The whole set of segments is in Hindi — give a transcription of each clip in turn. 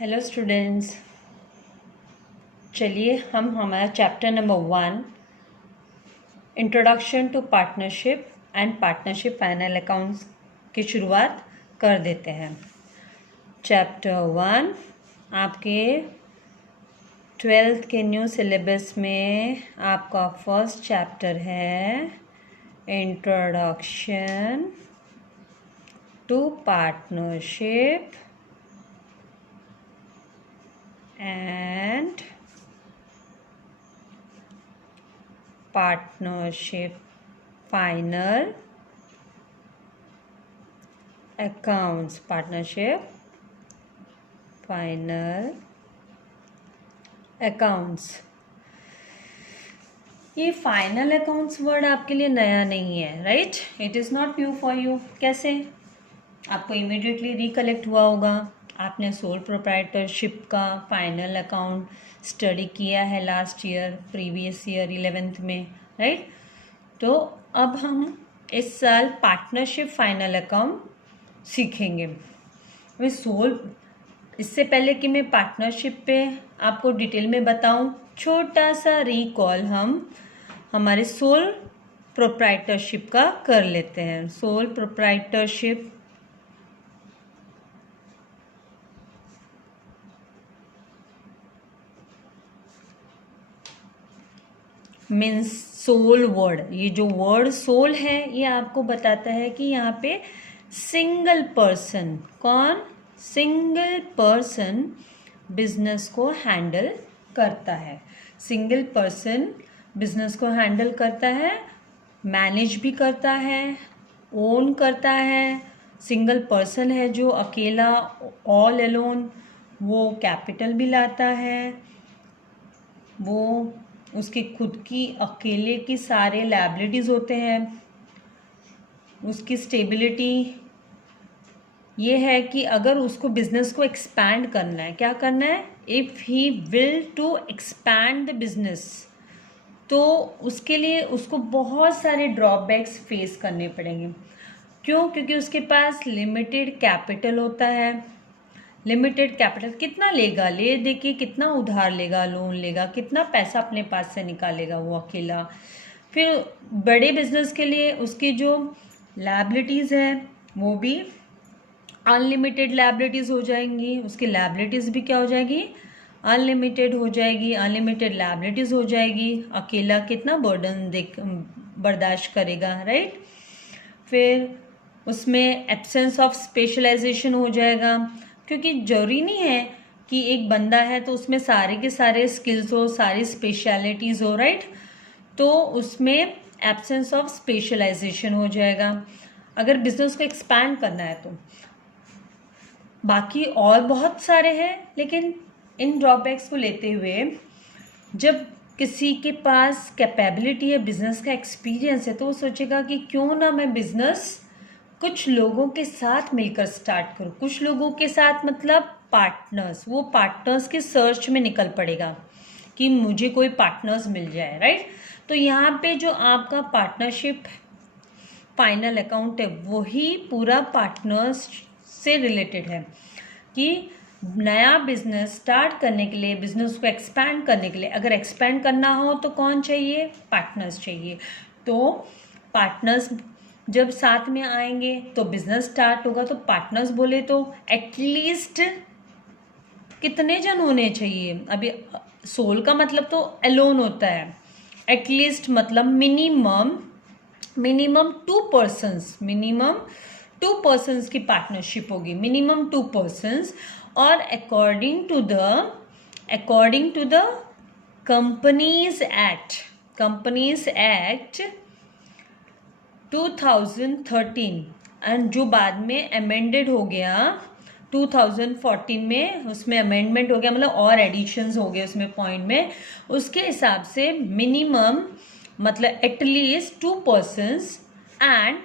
हेलो स्टूडेंट्स, चलिए हम हमारा chapter number 1 introduction to partnership and partnership final accounts की शुरुआत कर देते हैं। चैप्टर 1 आपके 12th के न्यू सिलेबस में आपका फर्स्ट चैप्टर है introduction to partnership and partnership final accounts। partnership final accounts, ये फाइनल अकाउंट्स वर्ड आपके लिए नया नहीं है, right? It is not new for you. कैसे? आपको इमीडिएटली रिकलेक्ट हुआ होगा, आपने सोल प्रोप्राइटरशिप का फाइनल अकाउंट स्टडी किया है last year, previous year 11th में, राइट? तो अब हम इस साल पार्टनरशिप फाइनल अकाउंट सीखेंगे। मैं इससे पहले कि मैं पार्टनरशिप पे आपको डिटेल में बताऊं, छोटा सा रिकॉल हम हमारे सोल प्रोप्राइटरशिप का कर लेते हैं। Sole proprietorship means sole word. ये जो वर्ड सोल है ये आपको बताता है कि यहाँ पे सिंगल पर्सन, कौन? सिंगल पर्सन बिजनेस को हैंडल करता है। सिंगल पर्सन बिजनेस को हैंडल करता है, मैनेज भी करता है, ओन करता है। सिंगल पर्सन है जो अकेला, ऑल अलोन, वो कैपिटल भी लाता है, वो उसकी खुद की अकेले की सारे लायबिलिटीज़ होते हैं। उसकी स्टेबिलिटी ये है कि अगर उसको बिजनेस को एक्सपैंड करना है, क्या करना है? If he will to expand the business, तो उसके लिए उसको बहुत सारे ड्रॉबैक्स फेस करने पड़ेंगे। क्यों? क्योंकि उसके पास लिमिटेड कैपिटल होता है। लिमिटेड कैपिटल कितना लेगा? ले दे के कितना उधार लेगा, लोन लेगा, कितना पैसा अपने पास से निकालेगा वो अकेला। फिर बड़े बिजनेस के लिए उसकी जो लायबिलिटीज़ है वो भी अनलिमिटेड लायबिलिटीज़ हो जाएंगी। उसकी लायबिलिटीज़ भी क्या हो जाएगी? अनलिमिटेड हो जाएगी। अनलिमिटेड लायबिलिटीज़ हो जाएगी। अकेला कितना बर्डन बर्दाश्त करेगा, राइट? फिर उसमें एब्सेंस ऑफ स्पेशलाइजेशन हो जाएगा, क्योंकि जरूरी नहीं है कि एक बंदा है तो उसमें सारे के सारे स्किल्स हो, सारी स्पेशलिटीज़ हो, राइट? तो उसमें एब्सेंस ऑफ स्पेशलाइजेशन हो जाएगा अगर बिजनेस को एक्सपैंड करना है तो। बाकी और बहुत सारे हैं, लेकिन इन ड्रॉबैक्स को लेते हुए जब किसी के पास कैपेबिलिटी है, बिजनेस का एक्सपीरियंस है, तो वो सोचेगा कि क्यों ना मैं बिजनेस कुछ लोगों के साथ मिलकर स्टार्ट करूं। कुछ लोगों के साथ मतलब पार्टनर्स। वो पार्टनर्स के सर्च में निकल पड़ेगा कि मुझे कोई पार्टनर्स मिल जाए, राइट? तो यहाँ पे जो आपका पार्टनरशिप फाइनल अकाउंट है वही पूरा पार्टनर्स से रिलेटेड है कि नया बिजनेस स्टार्ट करने के लिए, बिजनेस को एक्सपैंड करने के लिए, अगर एक्सपैंड करना हो तो कौन चाहिए? पार्टनर्स चाहिए। तो पार्टनर्स जब साथ में आएंगे तो बिजनेस स्टार्ट होगा। तो पार्टनर्स बोले तो एटलीस्ट कितने जन होने चाहिए? अभी सोल का मतलब तो अलोन होता है। एटलीस्ट मतलब मिनिमम 2 पर्सन्स, मिनिमम 2 पर्सन्स की पार्टनरशिप होगी, मिनिमम 2 पर्सन्स। और according to the companies act 2013 and जो बाद में अमेंडेड हो गया 2014 में, उसमें अमेंडमेंट हो गया, मतलब और एडिशंस हो गए उसमें पॉइंट में। उसके हिसाब से मिनिमम मतलब at least 2 persons and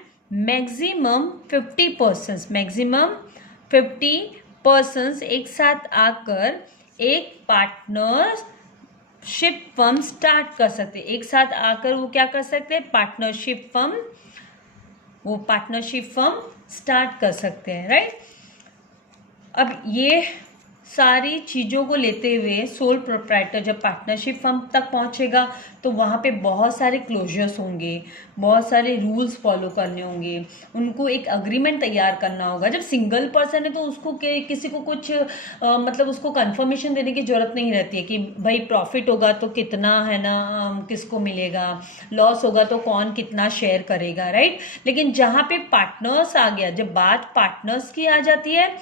maximum 50 persons, maximum 50 persons एक साथ आकर एक पार्टनरशिप फर्म स्टार्ट कर सकते। एक साथ आकर वो क्या कर सकते हैं? पार्टनरशिप फर्म स्टार्ट कर सकते हैं, राइट? अब ये सारी चीज़ों को लेते हुए सोल प्रोप्राइटर जब पार्टनरशिप फर्म तक पहुंचेगा तो वहाँ पे बहुत सारे क्लोजर्स होंगे, बहुत सारे रूल्स फॉलो करने होंगे, उनको एक अग्रीमेंट तैयार करना होगा। जब सिंगल पर्सन है तो उसको किसी को कुछ मतलब उसको कंफर्मेशन देने की ज़रूरत नहीं रहती है कि भाई प्रॉफिट होगा तो कितना है ना, किसको मिलेगा, लॉस होगा तो कौन कितना शेयर करेगा, राइट। लेकिन जहाँ पे पार्टनर्स आ गया, जब बात पार्टनर्स की आ जाती है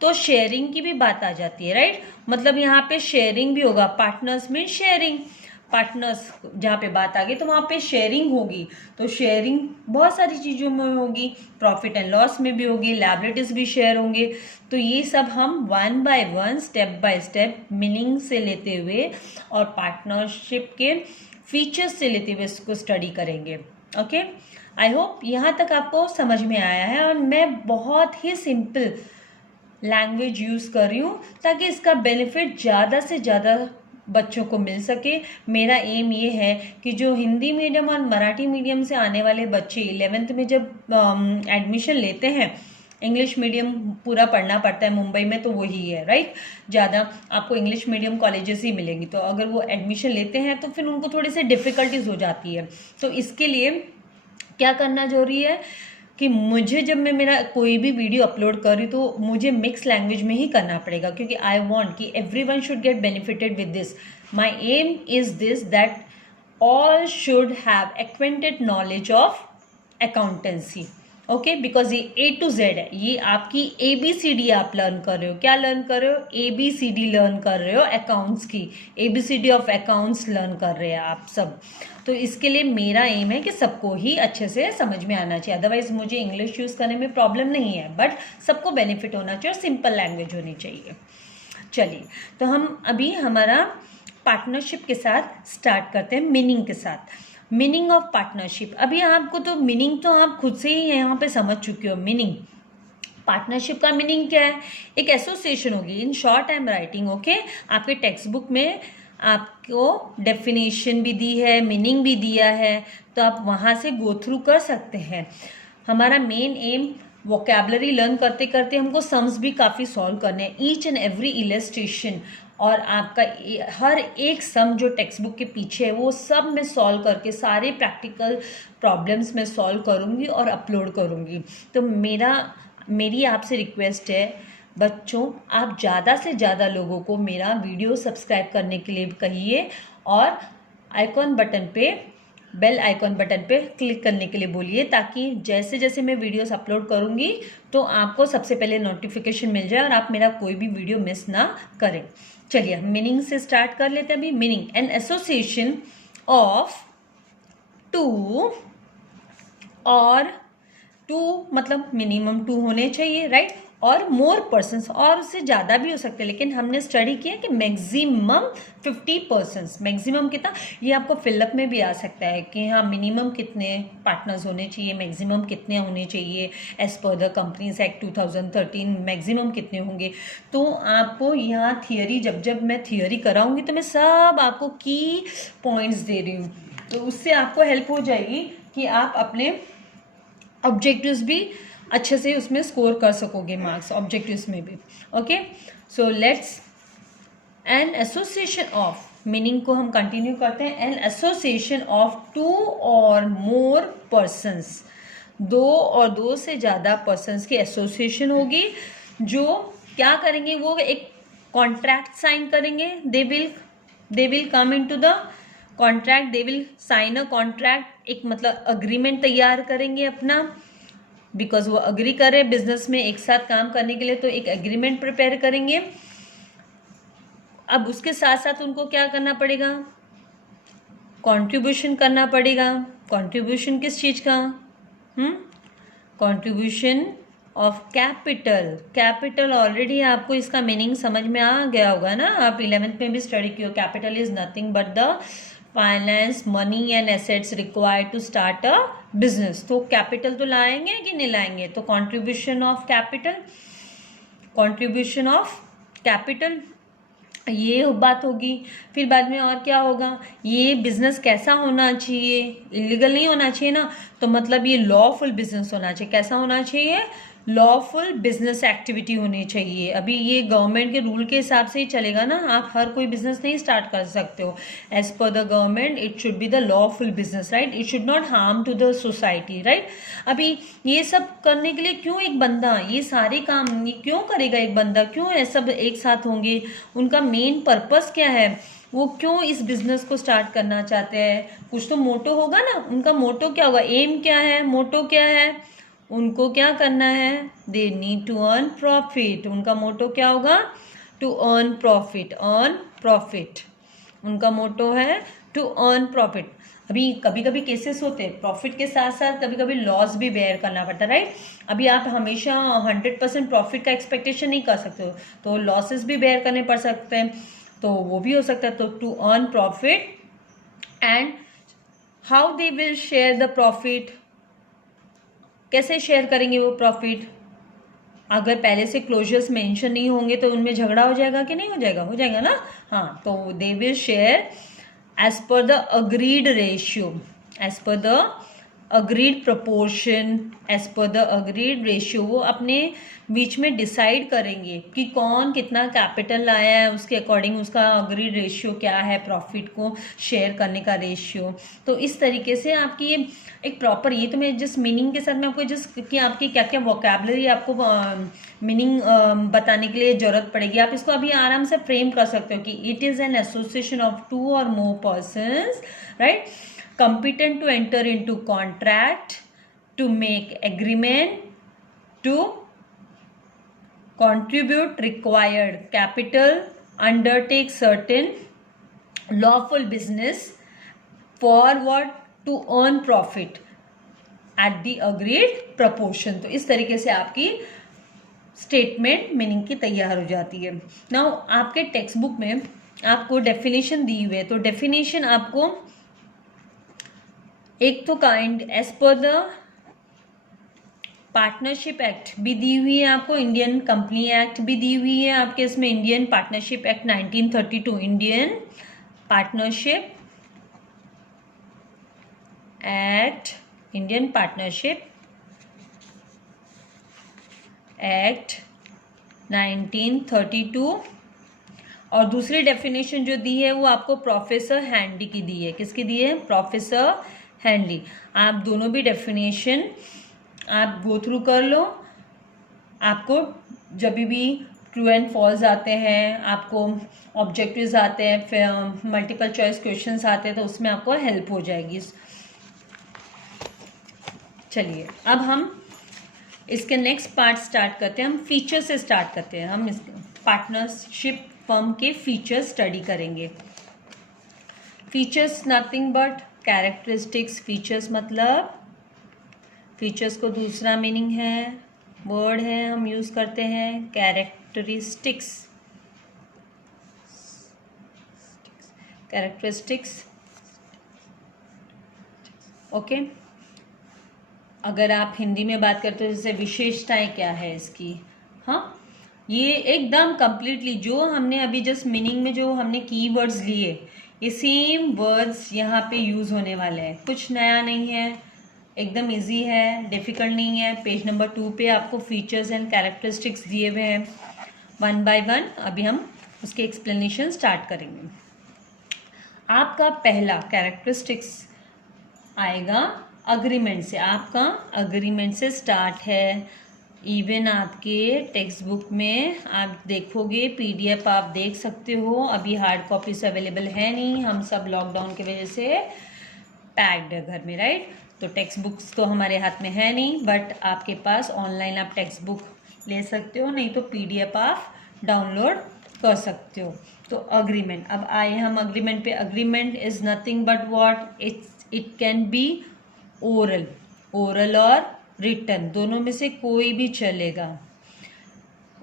तो शेयरिंग की भी बात आ जाती है, राइट। मतलब यहाँ पे शेयरिंग भी होगा, पार्टनर्स में शेयरिंग, पार्टनर्स जहाँ पे बात आ गई तो वहाँ पे शेयरिंग होगी। तो शेयरिंग बहुत सारी चीज़ों में होगी, प्रॉफिट एंड लॉस में भी होगी, लायबिलिटीज भी शेयर होंगे। तो ये सब हम one by one, step by step meaning से लेते हुए और पार्टनरशिप के फीचर्स से लेते हुए इसको स्टडी करेंगे। ओके, आई होप यहाँ तक आपको समझ में आया है। और मैं बहुत ही सिंपल लैंग्वेज यूज़ कर रही हूँ ताकि इसका बेनिफिट ज़्यादा से ज़्यादा बच्चों को मिल सके। मेरा एम ये है कि जो हिंदी मीडियम और मराठी मीडियम से आने वाले बच्चे 11th में जब एडमिशन लेते हैं, इंग्लिश मीडियम पूरा पढ़ना पड़ता है मुंबई में तो वही है, राइट। ज़्यादा आपको इंग्लिश मीडियम कॉलेजेस ही मिलेंगी, तो अगर वो एडमिशन लेते हैं तो फिर उनको थोड़ी सी डिफ़िकल्टीज हो जाती है। तो इसके लिए क्या करना जरूरी है कि मुझे जब मैं मेरा कोई भी वीडियो अपलोड कर रही हूँ तो मुझे मिक्स लैंग्वेज में ही करना पड़ेगा, क्योंकि आई वांट कि everyone should get benefited with this. My aim is this that all should have acquainted knowledge of accountancy. Okay, because ये A to Z है, ये आपकी ABCD आप लर्न कर रहे हो। क्या लर्न कर रहे हो? ABCD लर्न कर रहे हो, अकाउंट्स की ABCD ऑफ अकाउंट्स लर्न कर रहे हैं आप सब। तो इसके लिए मेरा एम है कि सबको ही अच्छे से समझ में आना चाहिए। अदरवाइज मुझे इंग्लिश यूज़ करने में प्रॉब्लम नहीं है, बट सबको बेनिफिट होना चाहिए और सिंपल लैंग्वेज होनी चाहिए। चलिए, तो हम अभी हमारा पार्टनरशिप के साथ स्टार्ट करते हैं, मीनिंग के साथ। मीनिंग ऑफ पार्टनरशिप, अभी आपको तो मीनिंग तो आप खुद से ही यहाँ पे समझ चुके हो। मीनिंग, पार्टनरशिप का मीनिंग क्या है? एक एसोसिएशन होगी। In short I am writing, okay. आपके टेक्स्ट बुक में आपको डेफिनेशन भी दी है, मीनिंग भी दिया है, तो आप वहाँ से गो थ्रू कर सकते हैं। हमारा मेन एम वोकैबलरी लर्न करते करते हमको सम्स भी काफ़ी सॉल्व करने हैं, ईच एंड एवरी इलस्ट्रेशन, और आपका हर एक सम जो टेक्स्ट बुक के पीछे है वो सब मैं सॉल्व करके सारे प्रैक्टिकल प्रॉब्लम्स मैं सॉल्व करूँगी और अपलोड करूँगी। तो मेरी आपसे रिक्वेस्ट है बच्चों, आप ज़्यादा से ज़्यादा लोगों को मेरा वीडियो सब्सक्राइब करने के लिए कहिए और आइकॉन बटन पे, बेल आइकॉन बटन पे क्लिक करने के लिए बोलिए, ताकि जैसे जैसे मैं वीडियोस अपलोड करूँगी तो आपको सबसे पहले नोटिफिकेशन मिल जाए और आप मेरा कोई भी वीडियो मिस ना करें। चलिए हम मीनिंग से स्टार्ट कर लेते हैं अभी। Meaning, an association of two, और टू मतलब मिनिमम 2 होने चाहिए, राइट, और मोर पर्सन्स, और उससे ज़्यादा भी हो सकते हैं, लेकिन हमने स्टडी किया कि मैक्सिमम 50 पर्सन्स। मैक्सिमम कितना, ये आपको फिलअप में भी आ सकता है कि हाँ मिनिमम कितने पार्टनर्स होने चाहिए, मैक्सिमम कितने होने चाहिए, as per the companies act 2013 maximum कितने होंगे। तो आपको यहाँ थियरी, जब मैं थियरी कराऊंगी तो मैं सब आपको की पॉइंट्स दे रही हूँ, तो उससे आपको हेल्प हो जाएगी कि आप अपने ऑब्जेक्टिव्स भी अच्छे से उसमें स्कोर कर सकोगे, मार्क्स ऑब्जेक्टिव्स में भी। Okay, so let's, N association of, meaning को हम कंटिन्यू करते हैं। एन एसोसिएशन ऑफ 2 और मोर पर्सन्स, 2 और 2 से ज़्यादा पर्सन्स की एसोसिएशन होगी, जो क्या करेंगे, वो एक कॉन्ट्रैक्ट साइन करेंगे। They will come into the contract, they will sign a contract, एक मतलब अग्रीमेंट तैयार करेंगे अपना, बिकॉज वो अग्री कर रहे हैं बिजनेस में एक साथ काम करने के लिए, तो एक एग्रीमेंट प्रिपेयर करेंगे। अब उसके साथ साथ उनको क्या करना पड़ेगा, कंट्रीब्यूशन करना पड़ेगा। कंट्रीब्यूशन किस चीज़ का? Contribution of capital. Capital already आपको इसका मीनिंग समझ में आ गया होगा ना, आप 11th में भी स्टडी किए हो। Capital is nothing but the finance, money and assets required to start a business. तो कैपिटल तो लाएंगे कि नहीं लाएंगे, तो contribution of capital, contribution of capital, ये बात होगी। फिर बाद में और क्या होगा, ये बिजनेस कैसा होना चाहिए, इलीगल नहीं होना चाहिए ना, तो मतलब ये लॉफुल बिजनेस होना चाहिए। कैसा होना चाहिए? लॉफुल बिजनेस एक्टिविटी होनी चाहिए। अभी ये गवर्नमेंट के रूल के हिसाब से ही चलेगा ना, आप हर कोई बिजनेस नहीं स्टार्ट कर सकते हो। As per the government it should be the lawful business, right, it should not harm to the society, right. अभी ये सब करने के लिए क्यों एक बंदा, ये सारे काम ये क्यों करेगा एक बंदा, क्यों ये सब एक साथ होंगे, उनका मेन पर्पस क्या है, वो क्यों इस बिजनेस को स्टार्ट करना चाहते हैं, कुछ तो मोटो होगा ना, उनका मोटो क्या होगा, एम क्या है, मोटो क्या है, उनको क्या करना है, they need to earn profit, उनका मोटो क्या होगा, to earn profit, earn profit, उनका मोटो है टू अर्न प्रॉफिट। अभी कभी कभी केसेस होते हैं प्रॉफिट के साथ साथ कभी कभी लॉस भी बेयर करना पड़ता है, राइट। अभी आप हमेशा 100% प्रॉफिट का एक्सपेक्टेशन नहीं कर सकते हो, तो लॉसेस भी बेयर करने पड़ सकते हैं, तो वो भी हो सकता है। तो to earn profit, and how they will share the profit, कैसे शेयर करेंगे वो प्रॉफिट, अगर पहले से क्लोजर्स मेंशन नहीं होंगे तो उनमें झगड़ा हो जाएगा कि नहीं हो जाएगा, हो जाएगा ना, हाँ। तो they will share as per the agreed ratio, as per the agreed proportion, as per the agreed ratio, वो अपने बीच में डिसाइड करेंगे कि कौन कितना कैपिटल लाया है, उसके अकॉर्डिंग उसका अग्रीड रेशियो क्या है, प्रॉफिट को शेयर करने का रेशियो। तो इस तरीके से आपकी ये एक प्रॉपर, ये तो मैं जिस मीनिंग के साथ में आपको जिस कि आपकी क्या क्या वोकैबुलरी आपको मीनिंग बताने के लिए जरूरत पड़ेगी, आप इसको अभी आराम से फ्रेम कर सकते हो कि it is an association of 2 or more persons, right, competent to enter into contract, to make agreement, to contribute required capital, undertake certain lawful business for what, to earn profit at the agreed proportion। तो इस तरीके से आपकी स्टेटमेंट मीनिंग की तैयार हो जाती है। नाउ आपके टेक्स्ट बुक में आपको डेफिनेशन दी हुई है, तो डेफिनेशन आपको एक तो kind as per the partnership act भी दी हुई है आपको, इंडियन कंपनी एक्ट भी दी हुई है आपके इसमें, Indian partnership act 1932, Indian partnership act, Indian partnership act 1932। और दूसरी डेफिनेशन जो दी है वो आपको प्रोफेसर हैंडी की दी है, किसकी दी है, प्रोफेसर हैंडी। आप दोनों भी डेफिनेशन आप गो थ्रू कर लो, आपको जब भी ट्रू एंड फॉल्स आते हैं, आपको ऑब्जेक्टिव्स आते हैं, फिर मल्टीपल चॉइस क्वेश्चंस आते हैं, तो उसमें आपको हेल्प हो जाएगी। चलिए अब हम इसके नेक्स्ट पार्ट स्टार्ट करते हैं, हम फीचर से स्टार्ट करते हैं। हम इस पार्टनरशिप फर्म के फीचर्स स्टडी करेंगे। Features nothing but characteristics, features मतलब, फीचर्स को दूसरा मीनिंग है, वर्ड है हम यूज करते हैं कैरेक्टरिस्टिक्स, कैरेक्टरिस्टिक्स, ओके। अगर आप हिंदी में बात करते हो जैसे विशेषताएं क्या है इसकी, हाँ, ये एकदम कंप्लीटली जो हमने अभी जस्ट मीनिंग में जो हमने कीवर्ड्स लिए, ये सेम वर्ड्स यहाँ पे यूज होने वाले हैं, कुछ नया नहीं है, एकदम इजी है, डिफिकल्ट नहीं है। पेज नंबर 2 पे आपको फीचर्स एंड कैरेक्टरिस्टिक्स दिए हुए हैं 1 by 1। अभी हम उसके एक्सप्लेनेशन स्टार्ट करेंगे। आपका पहला कैरेक्टरिस्टिक्स आएगा अग्रीमेंट से, आपका अग्रीमेंट से स्टार्ट है। इवन आपके टेक्स्ट बुक में आप देखोगे, पीडीएफ आप देख सकते हो, अभी हार्ड कॉपीज अवेलेबल है नहीं, हम सब लॉकडाउन की वजह से पैक्ड है घर में, राइट। तो टेक्स्ट बुक्स तो हमारे हाथ में है नहीं, बट आपके पास ऑनलाइन आप टेक्स्ट बुक ले सकते हो, नहीं तो पीडीएफ आप डाउनलोड कर सकते हो। तो अग्रीमेंट, अब आए हम अग्रीमेंट पे। Agreement is nothing but what, it can be oral, oral और रिटन, दोनों में से कोई भी चलेगा,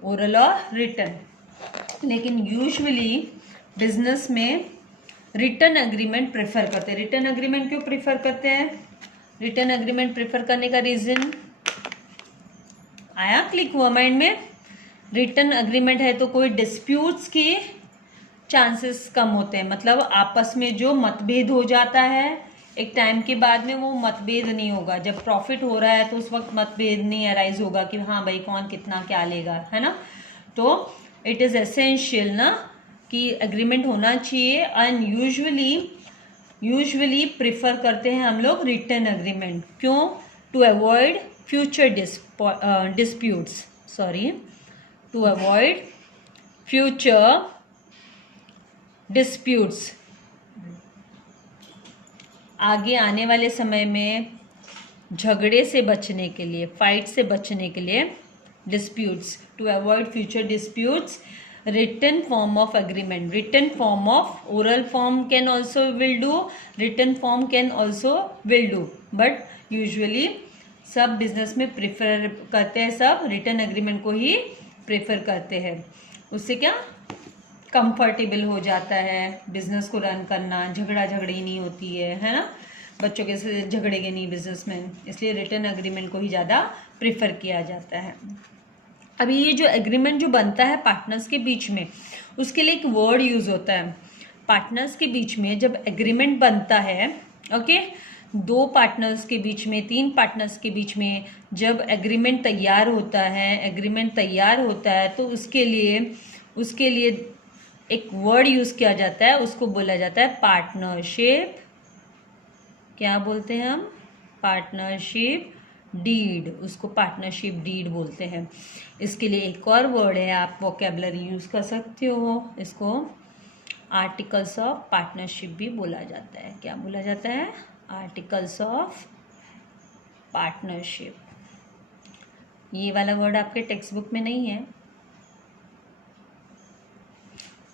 ओरल और रिटन। लेकिन यूजुअली बिजनेस में रिटन अग्रीमेंट प्रेफर करते हैं। रिटन अग्रीमेंट क्यों प्रेफर करते हैं? रिटन अग्रीमेंट प्रेफर करने का रीजन आया, क्लिक हुआ माइंड में। रिटन अग्रीमेंट है तो कोई डिस्प्यूट्स के चांसेस कम होते हैं, मतलब आपस में जो मतभेद हो जाता है एक टाइम के बाद में वो मतभेद नहीं होगा। जब प्रॉफिट हो रहा है तो उस वक्त मतभेद नहीं अराइज होगा कि हाँ भाई कौन कितना क्या लेगा, है ना। तो इट इज़ एसेंशियल ना कि एग्रीमेंट होना चाहिए। एंड यूजुअली प्रिफर करते हैं हम लोग रिटन एग्रीमेंट। क्यों? To avoid future disputes, to avoid future disputes, आगे आने वाले समय में झगड़े से बचने के लिए, फाइट से बचने के लिए, disputes, to avoid future disputes, written form of agreement, written form of, oral form can also will do, written form can also will do, but usually सब बिजनेस में प्रेफर करते हैं, सब रिटन एग्रीमेंट को ही प्रेफर करते हैं। उससे क्या कंफर्टेबल हो जाता है बिजनेस को रन करना, झगड़ी नहीं होती है ना, बच्चों के से झगड़ेंगे नहीं बिजनेसमैन, इसलिए रिटन एग्रीमेंट को ही ज़्यादा प्रेफर किया जाता है। अभी ये जो एग्रीमेंट जो बनता है पार्टनर्स के बीच में, उसके लिए एक वर्ड यूज़ होता है। पार्टनर्स के बीच में जब एग्रीमेंट बनता है, ओके, 2 पार्टनर्स के बीच में, 3 पार्टनर्स के बीच में जब एग्रीमेंट तैयार होता है, तो उसके लिए एक वर्ड यूज़ किया जाता है, उसको बोला जाता है पार्टनरशिप। क्या बोलते हैं हम? पार्टनरशिप डीड, उसको पार्टनरशिप डीड बोलते हैं। इसके लिए एक और वर्ड है, आप वोकेबलरी यूज़ कर सकते हो, इसको आर्टिकल्स ऑफ पार्टनरशिप भी बोला जाता है। क्या बोला जाता है? Articles of partnership. ये वाला वर्ड आपके टेक्स्ट बुक में नहीं है।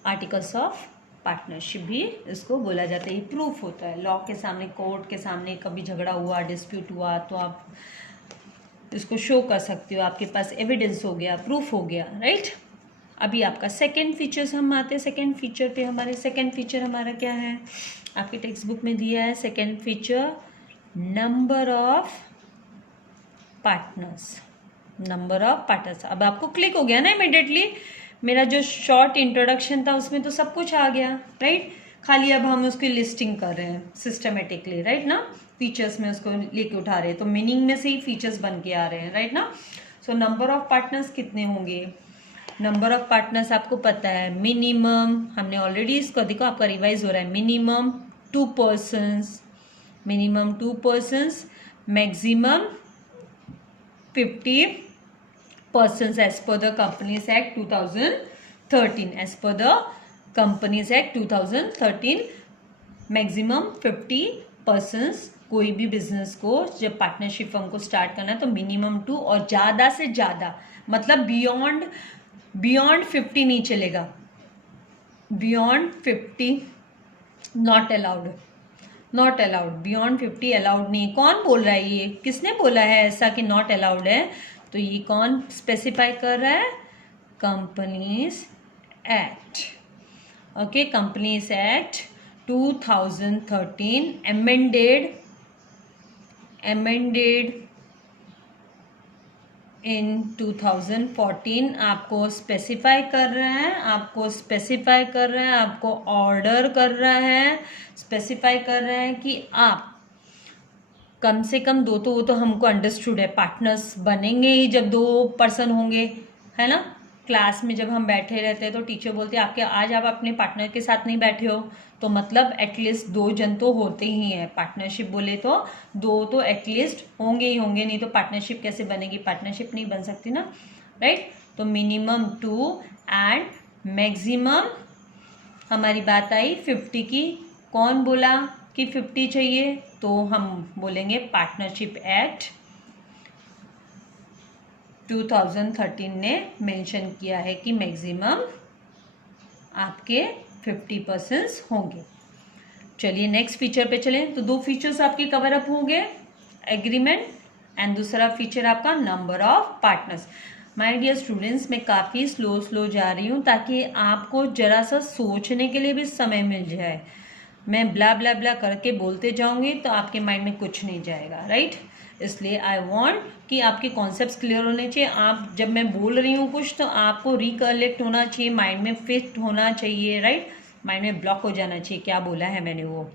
आर्टिकल्स ऑफ पार्टनरशिप भी इसको बोला जाता है। ये प्रूफ होता है लॉ के सामने, कोर्ट के सामने कभी झगड़ा हुआ, डिस्प्यूट हुआ तो आप इसको शो कर सकते हो, आपके पास एविडेंस हो गया, प्रूफ हो गया, राइट। अभी आपका सेकंड फीचर्स हम आते हैं सेकंड फीचर पे। हमारे सेकंड फीचर हमारा क्या है? आपके टेक्स्ट बुक में दिया है second feature, number of partners. Number of partners. अब आपको क्लिक हो गया ना इमीडिएटली, मेरा जो शॉर्ट इंट्रोडक्शन था उसमें तो सब कुछ आ गया, राइट। खाली अब हम उसकी लिस्टिंग कर रहे हैं सिस्टमेटिकली, राइट ना, फीचर्स में उसको लेके उठा रहे हैं, तो मीनिंग में से ही फीचर्स बन के आ रहे हैं, राइट ना। सो नंबर ऑफ पार्टनर्स कितने होंगे? नंबर ऑफ पार्टनर्स आपको पता है, मिनिमम, हमने ऑलरेडी इसको देखो, आपका रिवाइज हो रहा है, minimum 2 persons, minimum 2 persons, maximum 50 persons as per the Companies Act 2013. As per the Companies Act 2013, maximum 50 persons। कोई भी बिजनेस को जब पार्टनरशिप फर्म को स्टार्ट करना है तो मिनिमम 2 और ज़्यादा से ज़्यादा, मतलब बियॉन्ड 50 नहीं चलेगा, beyond 50 not allowed, beyond 50 allowed नहीं। कौन बोल रहा है ये? किसने बोला है ऐसा कि नॉट अलाउड है? तो ये कौन स्पेसिफाई कर रहा है? Companies act, okay, companies act 2013 amended in 2014 आपको स्पेसिफाई कर रहा है, आपको ऑर्डर कर रहा है, स्पेसिफाई कर रहा है कि आप कम से कम 2, तो वो तो हमको अंडरस्टूड है, पार्टनर्स बनेंगे ही जब 2 पर्सन होंगे, है ना। क्लास में जब हम बैठे रहते हैं तो टीचर बोलते हैं आपके आज आप अपने पार्टनर के साथ नहीं बैठे हो, तो मतलब एटलीस्ट 2 जन तो होते ही हैं। पार्टनरशिप बोले तो 2 तो एटलीस्ट होंगे ही होंगे, नहीं तो पार्टनरशिप कैसे बनेगी? पार्टनरशिप नहीं बन सकती ना, राइट। तो मिनिमम 2 एंड मैक्सिमम, हमारी बात आई 50 की। कौन बोला कि 50 चाहिए? तो हम बोलेंगे पार्टनरशिप एक्ट 2013 ने मेंशन किया है कि मैक्सिमम आपके 50 पर्सन्स होंगे। चलिए नेक्स्ट फीचर पे चलें। तो 2 फीचर्स आपके कवर अप होंगे, एग्रीमेंट एंड दूसरा फीचर आपका number of partners. My dear students, मैं काफ़ी स्लो जा रही हूँ ताकि आपको जरा सा सोचने के लिए भी समय मिल जाए। मैं ब्ला ब्ला ब्ला करके बोलते जाऊंगी तो आपके माइंड में कुछ नहीं जाएगा, राइट। इसलिए आई वांट कि आपके कॉन्सेप्ट्स क्लियर होने चाहिए। आप जब मैं बोल रही हूँ कुछ तो आपको रिकलेक्ट होना चाहिए, माइंड में फिट होना चाहिए, राइट। माइंड में ब्लॉक हो जाना चाहिए क्या बोला है मैंने वो।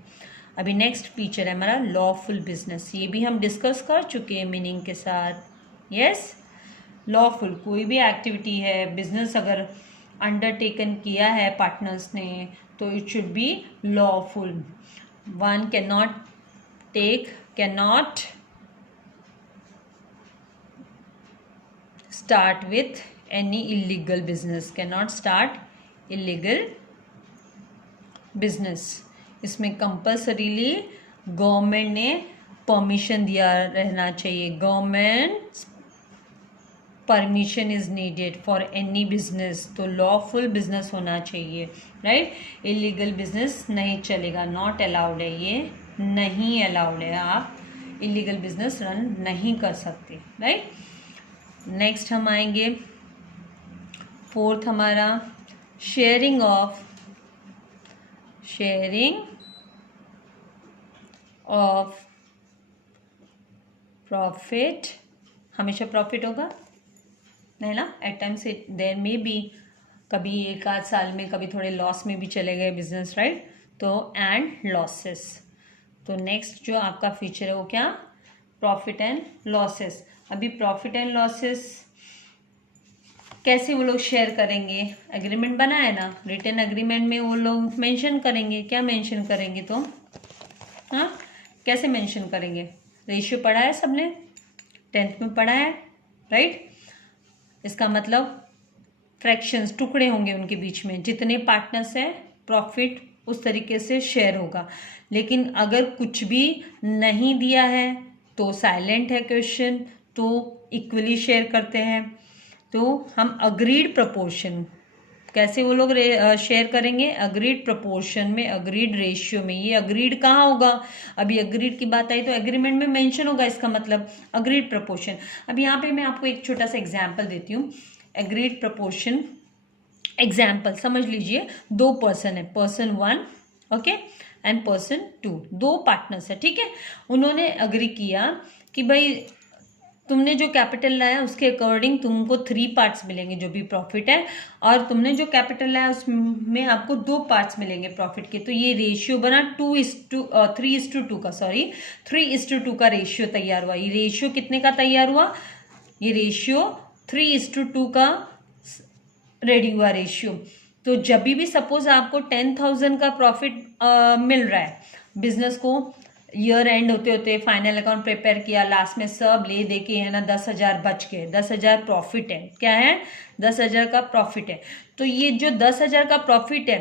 अभी नेक्स्ट फीचर है हमारा लॉफुल बिजनेस, ये भी हम डिस्कस कर चुके हैं मीनिंग के साथ। यस, लॉफुल कोई भी एक्टिविटी है, बिजनेस अगर अंडरटेकन किया है पार्टनर्स ने तो it should B lawful. One cannot start with any illegal business, cannot start illegal business। इसमें कंपल्सरीली गवर्नमेंट ने परमिशन दिया रहना चाहिए, government permission is needed for any business, तो लॉफुल बिजनेस होना चाहिए, राइट। इलीगल बिजनेस नहीं चलेगा, नॉट अलाउड है, ये नहीं अलाउड है, आप इलीगल बिजनेस रन नहीं कर सकते, राइट। नेक्स्ट हम आएंगे फोर्थ हमारा शेयरिंग ऑफ प्रॉफिट। हमेशा प्रॉफिट होगा नहीं ना, एट टाइम्स देयर में भी कभी एक आध साल में कभी थोड़े लॉस में भी चले गए बिजनेस, राइट। तो एंड लॉसेस, तो नेक्स्ट जो आपका फीचर है वो क्या, प्रॉफिट एंड लॉसेस। अभी प्रॉफिट एंड लॉसेस कैसे वो लोग शेयर करेंगे, एग्रीमेंट बना है ना, रिटन एग्रीमेंट में वो लोग मेंशन करेंगे, क्या मेंशन करेंगे, तो हाँ कैसे मेंशन करेंगे, रेशियो पढ़ा है सबने, 10th में पढ़ा है, राइट। इसका मतलब फ्रैक्शंस, टुकड़े होंगे उनके बीच में, जितने पार्टनर्स हैं प्रॉफिट उस तरीके से शेयर होगा। लेकिन अगर कुछ भी नहीं दिया है तो साइलेंट है क्वेश्चन, तो इक्वली शेयर करते हैं। तो हम अग्रीड प्रपोर्शन, कैसे वो लोग शेयर करेंगे, अग्रीड प्रपोर्शन में, अग्रीड रेशियो में। ये अग्रीड कहाँ होगा, अभी अग्रीड की बात आई तो एग्रीमेंट में मेंशन होगा, इसका मतलब अग्रीड प्रपोर्शन। अब यहाँ पे मैं आपको एक छोटा सा एग्जाम्पल देती हूँ, एग्रीड प्रपोर्शन एग्जाम्पल समझ लीजिए। 2 पर्सन है, person 1 okay and person 2, 2 partners है, ठीक है। उन्होंने अग्री किया कि भाई तुमने जो कैपिटल लाया उसके अकॉर्डिंग तुमको 3 पार्ट्स मिलेंगे जो भी प्रॉफिट है, और तुमने जो कैपिटल लाया उसमें आपको 2 पार्ट्स मिलेंगे प्रॉफिट के। तो ये रेशियो बना 3:2 का, सॉरी 3:2 का रेशियो तैयार हुआ। ये रेशियो कितने का तैयार हुआ, ये रेशियो 3:2 का रेडी हुआ रेशियो। तो जब भी सपोज आपको 10,000 का प्रॉफिट मिल रहा है, बिजनेस को ईयर एंड होते होते फाइनल अकाउंट प्रिपेयर किया, लास्ट में सब ले दे के है ना 10,000 बच गए, 10,000 प्रॉफिट है, क्या है 10,000 का प्रॉफिट है। तो ये जो 10,000 का प्रॉफिट है,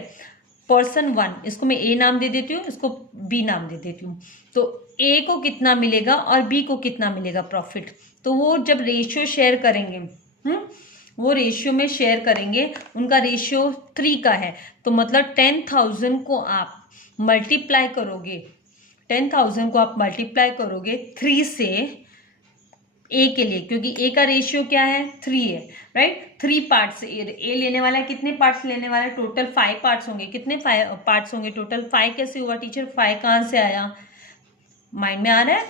पर्सन 1 इसको मैं ए नाम दे देती हूँ, इसको बी नाम दे देती हूँ। तो ए को कितना मिलेगा और बी को कितना मिलेगा प्रॉफिट, तो वो जब रेशियो शेयर करेंगे, वो रेशियो में शेयर करेंगे, उनका रेशियो 3 का है। तो मतलब 10,000 को आप मल्टीप्लाई करोगे, 10,000 को आप मल्टीप्लाई करोगे 3 से, ए के लिए, क्योंकि ए का रेशियो क्या है 3 है, राइट। 3 पार्ट्स ए लेने वाला है, कितने पार्ट्स लेने वाला है, टोटल 5 पार्ट्स होंगे। कितने पार्ट्स होंगे टोटल, 5 कैसे हुआ टीचर, 5 कहाँ से आया, माइंड में आ रहा है,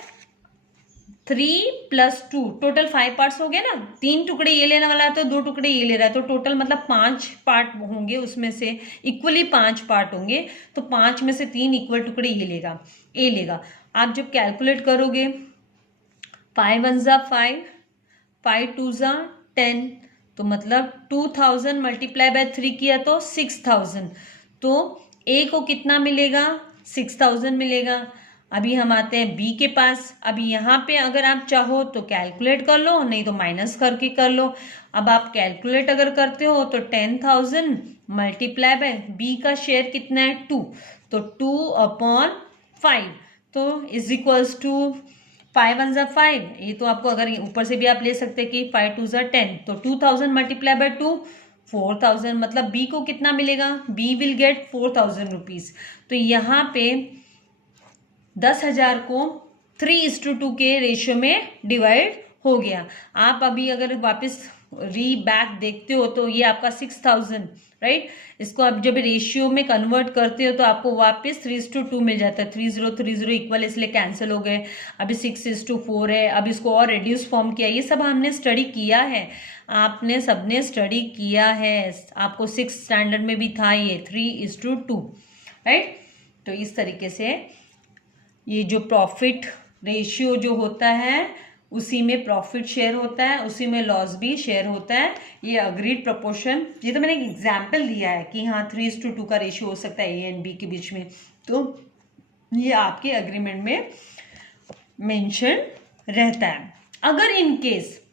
3 + 2 टोटल 5 पार्ट्स हो गए ना। 3 टुकड़े ये लेने वाला है तो 2 टुकड़े ये ले रहा है, तो टोटल मतलब 5 पार्ट होंगे, उसमें से इक्वली 5 पार्ट होंगे, तो 5 में से 3 इक्वल टुकड़े ये लेगा, ए लेगा। आप जब कैलकुलेट करोगे 5 1 ज़ा 5, 5 2 ज़ा 10, तो मतलब 2000 मल्टीप्लाई बाय 3 किया तो 6000, तो ए को कितना मिलेगा 6000 मिलेगा। अभी हम आते हैं बी के पास। अभी यहाँ पे अगर आप चाहो तो कैलकुलेट कर लो, नहीं तो माइनस करके कर लो। अब आप कैलकुलेट अगर करते हो तो 10,000 मल्टीप्लाई बाय बी का शेयर कितना है 2, तो 2/5, तो इज इक्वल्स टू 5 1 ज़ा 5। ये तो आपको अगर ऊपर से भी आप ले सकते हैं कि 5 2 ज़ा 10, तो 2000 मल्टीप्लाई बाय 2 4000, मतलब बी को कितना मिलेगा, बी विल गेट 4,000 रुपीज। तो यहाँ पे 10,000 को 3:2 के रेशियो में डिवाइड हो गया। आप अभी अगर वापस बैक देखते हो तो ये आपका 6,000, राइट। इसको आप जब रेशियो में कन्वर्ट करते हो तो आपको वापस 3:2 मिल जाता है। 30 इक्वल इसलिए कैंसिल हो गए। अभी 6:4 है। अब इसको और रिड्यूस फॉर्म किया, ये सब हमने स्टडी किया है, आपने सबने स्टडी किया है, आपको 6th स्टैंडर्ड में भी था ये 3:2, राइट। तो इस तरीके से ये जो प्रॉफिट रेशियो जो होता है उसी में प्रॉफिट शेयर होता है, उसी में लॉस भी शेयर होता है। ये अग्रीड प्रपोर्शन, ये तो मैंने एक एग्जाम्पल दिया है कि हाँ 3:2 का रेशियो हो सकता है ए एंड बी के बीच में, तो ये आपके अग्रीमेंट में मेंशन रहता है। अगर इन केस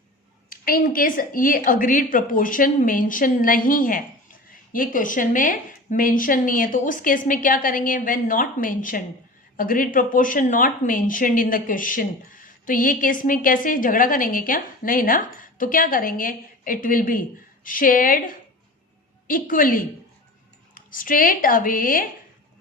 ये अग्रीड प्रपोर्शन मेंशन नहीं है, ये क्वेश्चन में मेंशन नहीं है, तो उस केस में क्या करेंगे? When not mentioned, agreed proportion not mentioned in the question, तो ये केस में कैसे झगड़ा करेंगे क्या? नहीं ना, तो क्या करेंगे? It will be shared equally, straight away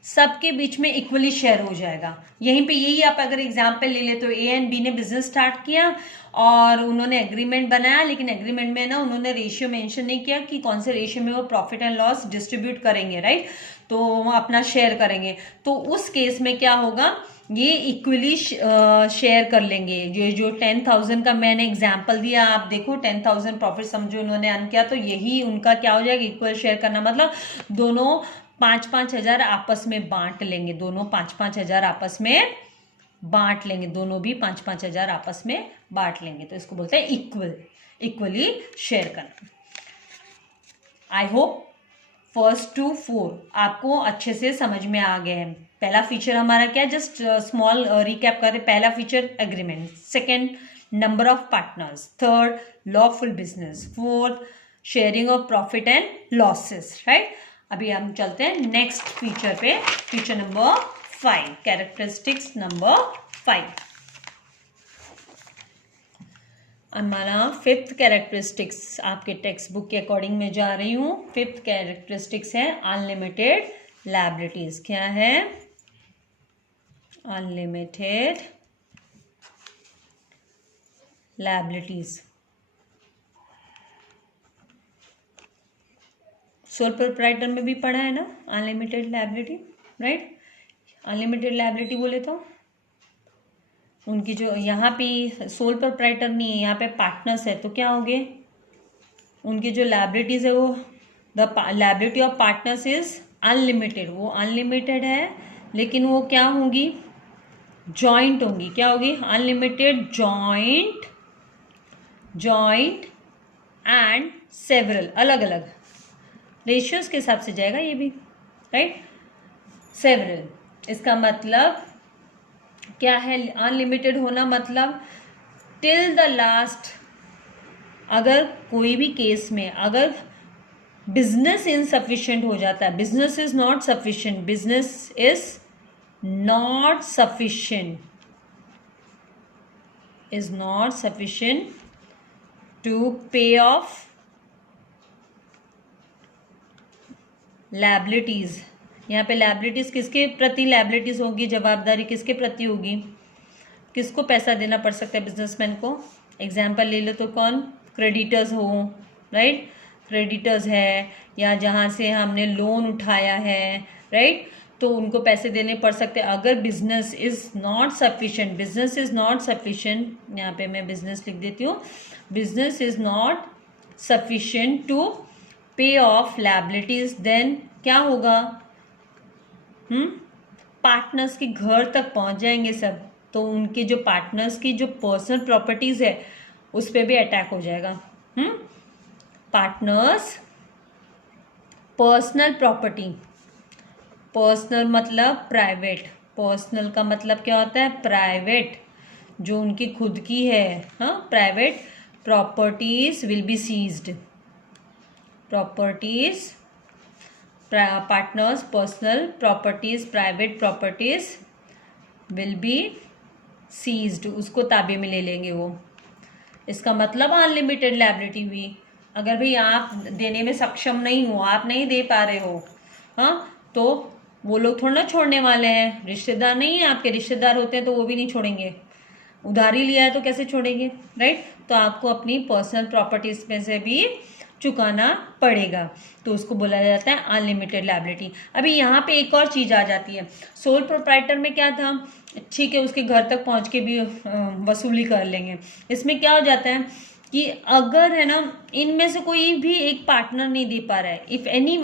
सबके बीच में इक्वली शेयर हो जाएगा। यहीं पे यही आप अगर एग्जाम्पल ले ले तो ए एंड बी ने बिजनेस स्टार्ट किया और उन्होंने एग्रीमेंट बनाया, लेकिन एग्रीमेंट में ना उन्होंने रेशियो मेंशन नहीं किया कि कौन से रेशियो में वो प्रॉफिट एंड लॉस डिस्ट्रीब्यूट करेंगे, राइट? तो वो अपना शेयर करेंगे, तो उस केस में क्या होगा? ये इक्वली शेयर कर लेंगे। ये जो 10,000 का मैंने एग्जाम्पल दिया, आप देखो 10,000 प्रॉफिट समझो उन्होंने अर्न किया, तो यही उनका क्या हो जाएगा? इक्वल शेयर करना, मतलब दोनों 5-5 हजार आपस में बांट लेंगे, दोनों 5-5 हजार आपस में बांट लेंगे, दोनों भी 5-5 हजार आपस में बांट लेंगे, तो इसको बोलते हैं इक्वली शेयर करना। आई होप 1 to 4 आपको अच्छे से समझ में आ गए हैं। पहला फीचर हमारा क्या, जस्ट स्मॉल रिकैप करते। पहला feature agreement, second number of partners, third lawful business, fourth sharing of profit and losses, right? अभी हम चलते हैं नेक्स्ट फीचर पे, फीचर नंबर 5, कैरेक्टरिस्टिक्स नंबर 5। हमारा 5th कैरेक्टरिस्टिक्स आपके टेक्स्ट बुक के अकॉर्डिंग में जा रही हूँ। 5th कैरेक्टरिस्टिक्स है अनलिमिटेड लायबिलिटीज। क्या है? Unlimited liabilities. सोल प्रोप्राइटर में भी पढ़ा है ना unlimited liability, right? Unlimited liability बोले तो उनकी जो यहाँ पे सोल प्रोप्राइटर नहीं है, यहाँ पे पार्टनर्स है, तो क्या होंगे? उनकी जो लायबिलिटीज है वो, the liability of partners is unlimited, वो अनलिमिटेड है, लेकिन वो क्या होंगी? जॉइंट होंगी। क्या होगी? अनलिमिटेड जॉइंट एंड सेवरल, अलग अलग रेशियोज के हिसाब से जाएगा ये भी, राइट? सेवरल, इसका मतलब क्या है? अनलिमिटेड होना मतलब टिल द लास्ट, अगर कोई भी केस में अगर बिजनेस इनसफिशिएंट हो जाता है, business is not sufficient, business is not sufficient to pay off liabilities. यहाँ पे लायबिलिटीज किसके प्रति लायबिलिटीज होगी? जवाबदारी किसके प्रति होगी? किसको पैसा देना पड़ सकता है बिजनेसमैन को? एग्जाम्पल ले लो तो कौन? क्रेडिटर्स हो, राइट? क्रेडिटर्स है, या जहाँ से हमने लोन उठाया है, राइट? तो उनको पैसे देने पड़ सकते हैं। अगर बिजनेस इज नॉट सफिशिएंट, यहाँ पे मैं बिजनेस लिख देती हूँ, business is not sufficient to pay off liabilities, then क्या होगा? पार्टनर्स के घर तक पहुंच जाएंगे सब, तो उनके जो पार्टनर्स की जो पर्सनल प्रॉपर्टीज है उस पर भी अटैक हो जाएगा। पार्टनर्स पर्सनल प्रॉपर्टी, पर्सनल मतलब प्राइवेट, पर्सनल का मतलब क्या होता है? प्राइवेट, जो उनकी खुद की है, हाँ, private properties will be seized. Properties, partners personal properties, private properties will be seized, उसको ताबे में ले लेंगे वो। इसका मतलब अनलिमिटेड लायबिलिटी हुई। अगर भाई आप देने में सक्षम नहीं हो, आप नहीं दे पा रहे हो, हाँ, तो वो लोग थोड़ा ना छोड़ने वाले हैं। रिश्तेदार नहीं है आपके, रिश्तेदार होते हैं तो वो भी नहीं छोड़ेंगे। उधारी लिया है तो कैसे छोड़ेंगे, राइट? तो आपको अपनी पर्सनल प्रॉपर्टीज में से भी चुकाना पड़ेगा, तो उसको बोला जाता है अनलिमिटेड लायबिलिटी। अभी यहाँ पे एक और चीज आ जाती है। सोल प्रोप्राइटर में क्या था? ठीक है, उसके घर तक पहुंच के भी वसूली कर लेंगे। इसमें क्या हो जाता है कि अगर है ना, इनमें से कोई भी एक पार्टनर नहीं दे पा रहा है, if any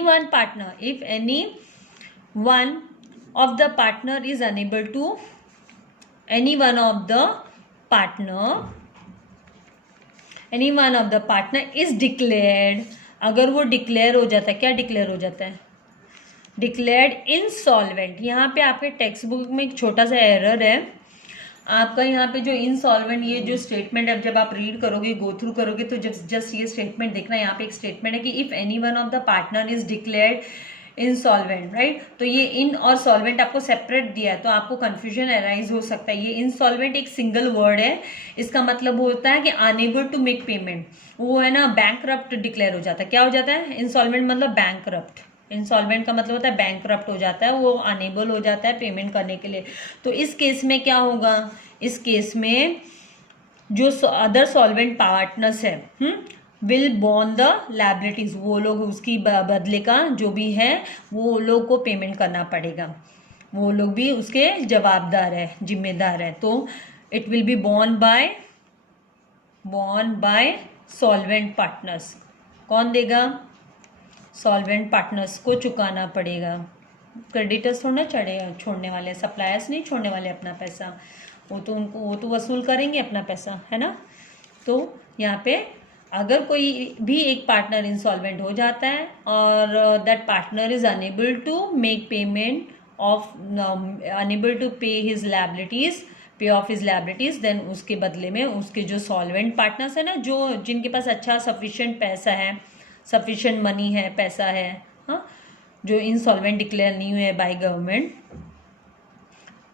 one partner, if any one of the partner is unable to, any one of the partner is declared, अगर वो डिक्लेयर हो जाता है, क्या डिक्लेयर हो जाता है, डिक्लेयर्ड इंसॉल्वेंट। यहाँ पे आपके टेक्स्ट बुक में एक छोटा सा एरर है, आपका यहाँ पे जो इंसॉल्वेंट ये जो स्टेटमेंट है जब आप रीड करोगे, गो थ्रू करोगे, तो जस्ट ये स्टेटमेंट देखना, यहाँ पे एक स्टेटमेंट है कि if any one of the partner is declared insolvent, right. तो ये इन और सॉल्वेंट आपको सेपरेट दिया है, तो आपको कंफ्यूजन अराइज हो सकता है। ये इंसॉल्वेंट एक सिंगल वर्ड है, इसका मतलब होता है कि अनेबल टू मेक पेमेंट, वो है ना बैंकरप्ट डिक्लेयर हो जाता है। क्या हो जाता है, इंसॉल्वेंट मतलब बैंकरप्ट, इंसॉल्वेंट का मतलब होता है बैंकरप्ट हो जाता है, वो अनेबल हो जाता है पेमेंट करने के लिए। तो इस केस में क्या होगा, इस केस में जो अदर सॉल्वेंट पार्टनर्स है विल बॉर्न द लायबिलिटीज, वो लोग उसकी बदले का जो भी है वो लोग को पेमेंट करना पड़ेगा, वो लोग भी उसके जवाबदार है, जिम्मेदार है। तो it will be born bye solvent partners. कौन देगा, सॉल्वेंट पार्टनर्स को चुकाना पड़ेगा, क्रेडिटर्स थोड़ा छोड़ने वाले, सप्लायर्स नहीं छोड़ने वाले अपना पैसा, वो तो वसूल करेंगे अपना पैसा, है ना। तो यहाँ पे अगर कोई भी एक पार्टनर इंसॉल्वेंट हो जाता है और that partner is unable to make payment of, unable to pay his liabilities, pay off his liabilities, then उसके बदले में उसके जो सॉल्वेंट पार्टनर्स है ना, जो जिनके पास अच्छा सफिशिएंट पैसा है, सफिशिएंट मनी है, पैसा है, हाँ, जो इंसॉल्वेंट डिक्लेयर नहीं हुए by government,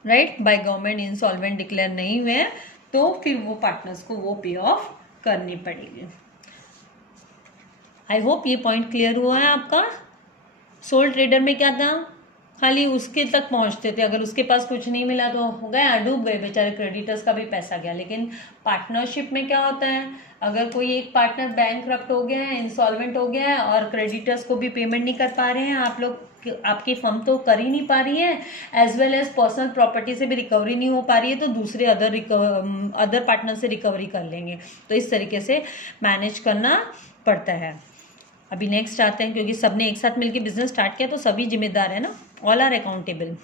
right, by government insolvent declare नहीं हुए हैं, तो फिर वो पार्टनर्स को वो पे ऑफ करनी पड़ेगी। आई होप ये पॉइंट क्लियर हुआ है आपका। सोल ट्रेडर में क्या था, खाली उसके तक पहुंचते थे, अगर उसके पास कुछ नहीं मिला तो हो गया, डूब गए बेचारे, क्रेडिटर्स का भी पैसा गया। लेकिन पार्टनरशिप में क्या होता है, अगर कोई एक पार्टनर बैंकरप्ट हो गया है, इंसॉल्वेंट हो गया है और क्रेडिटर्स को भी पेमेंट नहीं कर पा रहे हैं, आप लोग, आपकी फर्म तो कर ही नहीं पा रही है, as well as personal property से भी रिकवरी नहीं हो पा रही है, तो दूसरे अदर पार्टनर से रिकवरी कर लेंगे। तो इस तरीके से मैनेज करना पड़ता है। अभी नेक्स्ट आते हैं, क्योंकि सबने एक साथ मिलकर बिजनेस स्टार्ट किया तो सभी जिम्मेदार है ना, all are accountable.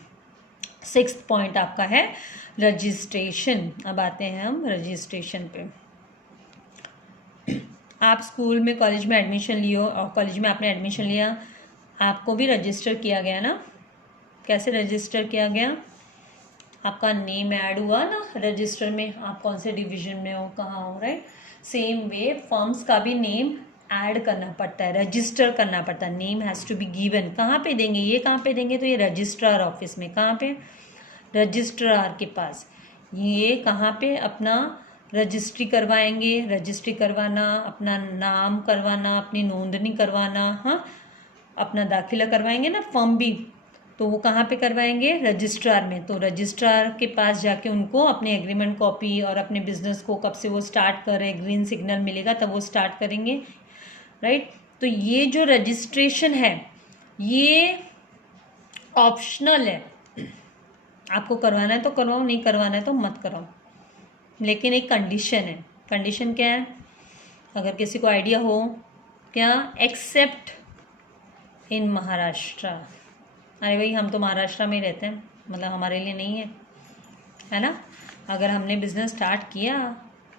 6th point आपका है रजिस्ट्रेशन। अब आते हैं हम रजिस्ट्रेशन पे। आप स्कूल में, कॉलेज में एडमिशन लियो और कॉलेज में आपने एडमिशन लिया, आपको भी रजिस्टर किया गया ना। कैसे रजिस्टर किया गया, आपका नेम ऐड हुआ ना रजिस्टर में, आप कौन से डिवीजन में हो, कहाँ हो, राइट। सेम वे फर्म्स का भी नेम ऐड करना पड़ता है, रजिस्टर करना पड़ता है, name has to be given. कहाँ पे देंगे, ये कहाँ पे देंगे, तो ये रजिस्ट्रार ऑफिस में। कहाँ पे, रजिस्ट्रार के पास। ये कहाँ पे अपना रजिस्ट्री करवाएंगे, रजिस्ट्री करवाना, अपना नाम करवाना, अपनी नोंदनी करवाना, हाँ, अपना दाखिला करवाएंगे ना फॉर्म भी, तो वो कहाँ पे करवाएंगे, रजिस्ट्रार में। तो रजिस्ट्रार के पास जाके उनको अपने एग्रीमेंट कॉपी और अपने बिजनेस को कब से वो स्टार्ट कर रहे हैं, ग्रीन सिग्नल मिलेगा तब वो स्टार्ट करेंगे, राइट। तो ये जो रजिस्ट्रेशन है ये ऑप्शनल है, आपको करवाना है तो करवाओ, नहीं करवाना है तो मत कराओ। लेकिन एक कंडीशन है, कंडीशन क्या है, अगर किसी को आइडिया हो, क्या, एक्सेप्ट इन महाराष्ट्र। अरे भाई हम तो महाराष्ट्र में ही रहते हैं, मतलब हमारे लिए नहीं है ना। अगर हमने बिज़नेस स्टार्ट किया,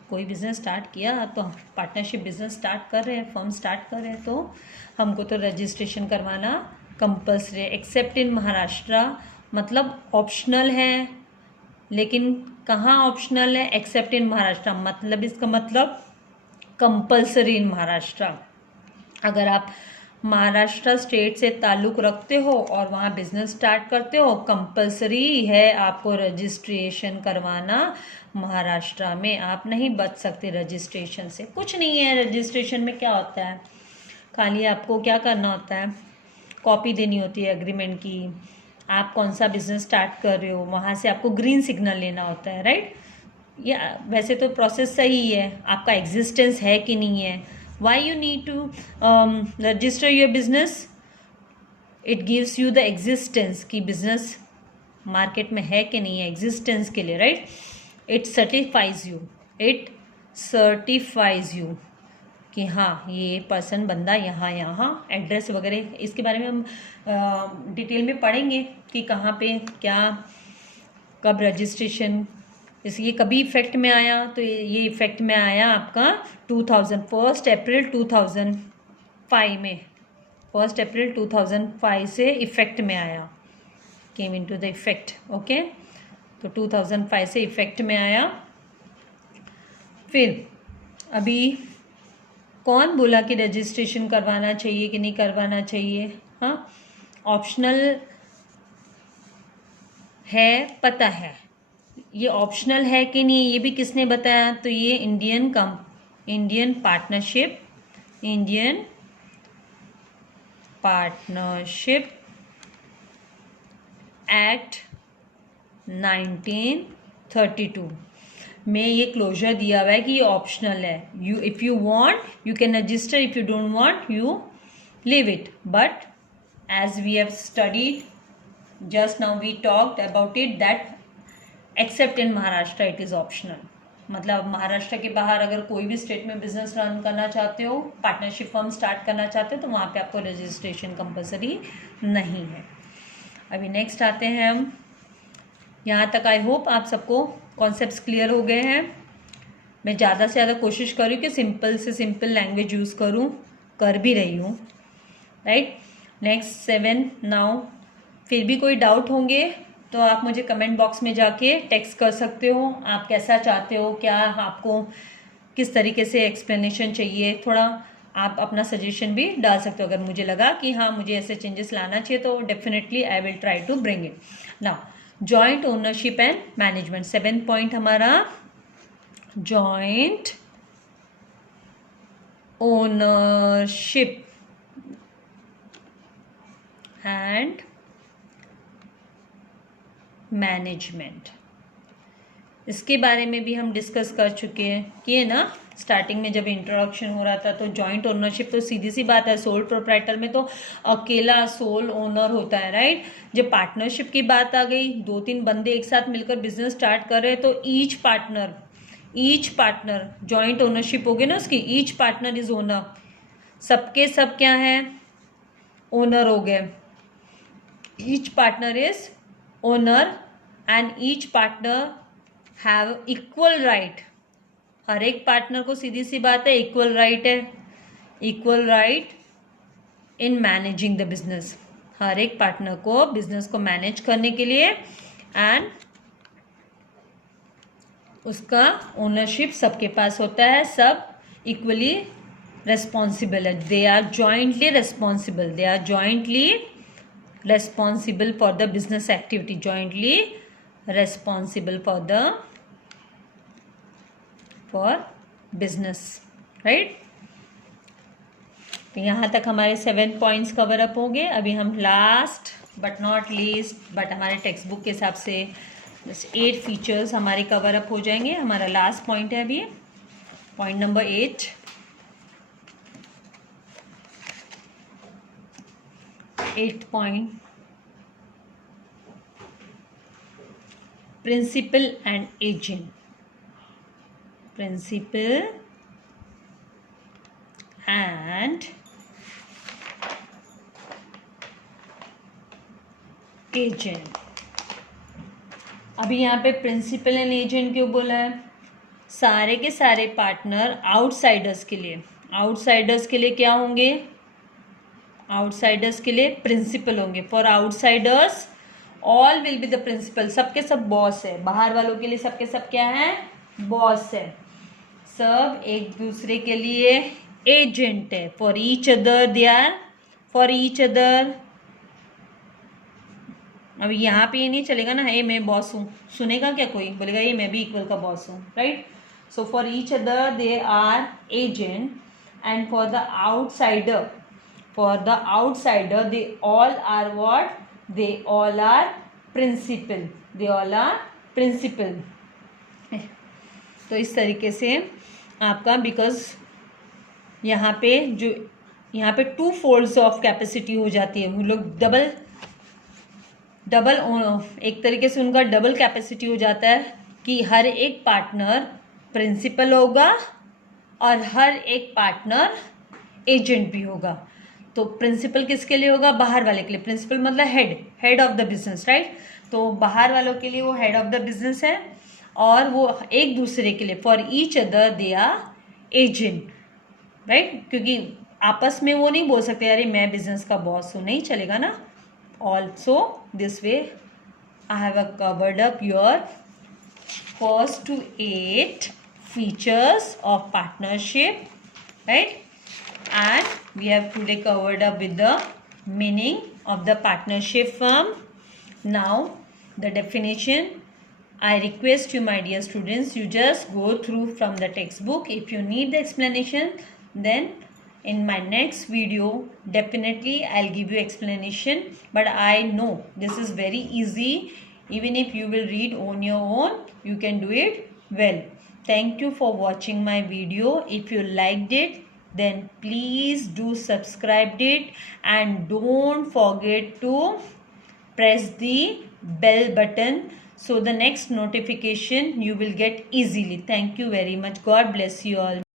कोई बिज़नेस स्टार्ट किया, तो पार्टनरशिप बिज़नेस स्टार्ट कर रहे हैं, फर्म स्टार्ट कर रहे हैं, तो हमको तो रजिस्ट्रेशन करवाना कंपल्सरी है। एक्सेप्ट इन महाराष्ट्र मतलब ऑप्शनल है, लेकिन कहाँ ऑप्शनल है, एक्सेप्ट इन महाराष्ट्र मतलब इसका मतलब कंपल्सरी इन महाराष्ट्र। अगर आप महाराष्ट्र स्टेट से ताल्लुक़ रखते हो और वहाँ बिजनेस स्टार्ट करते हो, कंपल्सरी है आपको रजिस्ट्रेशन करवाना महाराष्ट्र में। आप नहीं बच सकते रजिस्ट्रेशन से। कुछ नहीं है रजिस्ट्रेशन में, क्या होता है, खाली आपको क्या करना होता है, कॉपी देनी होती है एग्रीमेंट की, आप कौन सा बिजनेस स्टार्ट कर रहे हो, वहाँ से आपको ग्रीन सिग्नल लेना होता है, राइट। या वैसे तो प्रोसेस सही है, आपका एग्जिस्टेंस है कि नहीं है। Why you need to register your business? It gives you the existence कि business मार्केट में है कि नहीं है, एग्जिस्टेंस के लिए, राइट। It certifies you कि कि हाँ ये पर्सन बंदा यहाँ यहाँ एड्रेस वगैरह इसके बारे में हम डिटेल में पढ़ेंगे कि कहाँ पे क्या कब रजिस्ट्रेशन इसलिए कभी इफेक्ट में आया। तो ये इफेक्ट में आया आपका 1 अप्रैल 2005 में, 1 अप्रैल 2005 से इफेक्ट में आया, came into the effect. Okay, तो 2005 से इफेक्ट में आया। फिर अभी कौन बोला कि रजिस्ट्रेशन करवाना चाहिए कि नहीं करवाना चाहिए? हाँ, ऑप्शनल है, पता है ये ऑप्शनल है कि नहीं, ये भी किसने बताया? तो ये इंडियन पार्टनरशिप एक्ट 1932 में ये क्लोजर दिया हुआ है कि ये ऑप्शनल है। If you want you can register, if you don't want you leave it. But as we have studied just now we talked about it that except in Maharashtra it is optional. मतलब महाराष्ट्र के बाहर अगर कोई भी स्टेट में बिजनेस रन करना चाहते हो, पार्टनरशिप फर्म स्टार्ट करना चाहते हो, तो वहाँ पे आपको रजिस्ट्रेशन कंपलसरी नहीं है। अभी नेक्स्ट आते हैं हम। यहाँ तक आई होप आप सबको कॉन्सेप्ट्स क्लियर हो गए हैं। मैं ज़्यादा से ज़्यादा कोशिश करूँ कि सिंपल से सिंपल लैंग्वेज यूज़ करूँ, कर भी रही हूँ, राइट। Next 7 now. फिर भी कोई डाउट होंगे तो आप मुझे कमेंट बॉक्स में जाके टेक्स्ट कर सकते हो। आप कैसा चाहते हो, क्या आपको किस तरीके से एक्सप्लेनेशन चाहिए, थोड़ा आप अपना सजेशन भी डाल सकते हो। अगर मुझे लगा कि हाँ मुझे ऐसे चेंजेस लाना चाहिए तो definitely I will try to bring it. Now joint ownership and management, 7 point हमारा जॉइंट ओनरशिप एंड मैनेजमेंट, इसके बारे में भी हम डिस्कस कर चुके हैं कि है ना। स्टार्टिंग में जब इंट्रोडक्शन हो रहा था तो जॉइंट ओनरशिप तो सीधी सी बात है, सोल प्रोप्राइटर में तो अकेला सोल ओनर होता है, राइट। जब पार्टनरशिप की बात आ गई, 2-3 बंदे एक साथ मिलकर बिजनेस स्टार्ट कर रहे हैं तो ईच पार्टनर जॉइंट ओनरशिप हो गई ना उसकी, ईच पार्टनर इज ओनर, सबके सब क्या है, ओनर हो गए। Each partner is owner and each partner have equal right. हर एक पार्टनर को सीधी सी बात है इक्वल राइट है, equal right in managing the business. हर एक पार्टनर को बिजनेस को मैनेज करने के लिए एंड उसका ओनरशिप सबके पास होता है, सब इक्वली रेस्पॉन्सिबल है। They are jointly responsible for the business activity, jointly responsible for business, right। तो यहाँ तक हमारे 7 पॉइंट्स कवर अप हो गए। अभी हम last but not least, but हमारे टेक्स्ट बुक के हिसाब से 8 फीचर्स हमारे कवर अप हो जाएंगे। हमारा लास्ट पॉइंट है अभी point number 8 point, principal and agent. अभी यहाँ पे प्रिंसिपल एंड एजेंट क्यों बोला है? सारे के सारे पार्टनर आउटसाइडर्स के लिए क्या होंगे? आउटसाइडर्स के लिए प्रिंसिपल होंगे। For outsiders all will be the principal, सबके सब बॉस है। बाहर वालों के लिए सबके सब क्या है? बॉस है। सब एक दूसरे के लिए एजेंट है। For each other they are for each other. अब यहाँ पे ये नहीं चलेगा ना, हे मैं बॉस हूँ, सुनेगा क्या कोई? बोलेगा ये मैं भी इक्वल का बॉस हूँ, right. So for each other they are agent and for the outsider they all are what? They all are principal, तो इस तरीके से आपका, बिकॉज यहाँ पे 2 फोल्ड्स ऑफ कैपेसिटी हो जाती है। वो लोग डबल एक तरीके से उनका डबल कैपेसिटी हो जाता है कि हर एक पार्टनर प्रिंसिपल होगा और हर एक पार्टनर एजेंट भी होगा। तो प्रिंसिपल किसके लिए होगा? बाहर वाले के लिए। प्रिंसिपल मतलब head of the business, right. तो बाहर वालों के लिए वो हेड ऑफ द बिजनेस है और वो एक दूसरे के लिए for each other they are agent, right. क्योंकि आपस में वो नहीं बोल सकते अरे मैं बिजनेस का बॉस हूँ, नहीं चलेगा ना। Also this way I have covered up your first to 8 features of partnership, right? And we have today covered up with the meaning of the partnership firm. Now the definition. I request you, my dear students, you just go through from the textbook. If you need the explanation, then in my next video definitely I'll give you explanation. But I know this is very easy. Even if you will read on your own, you can do it well. Thank you for watching my video. If you liked it, then please do subscribe it and don't forget to press the bell button so the next notification you will get easily. Thank you very much. God bless you all.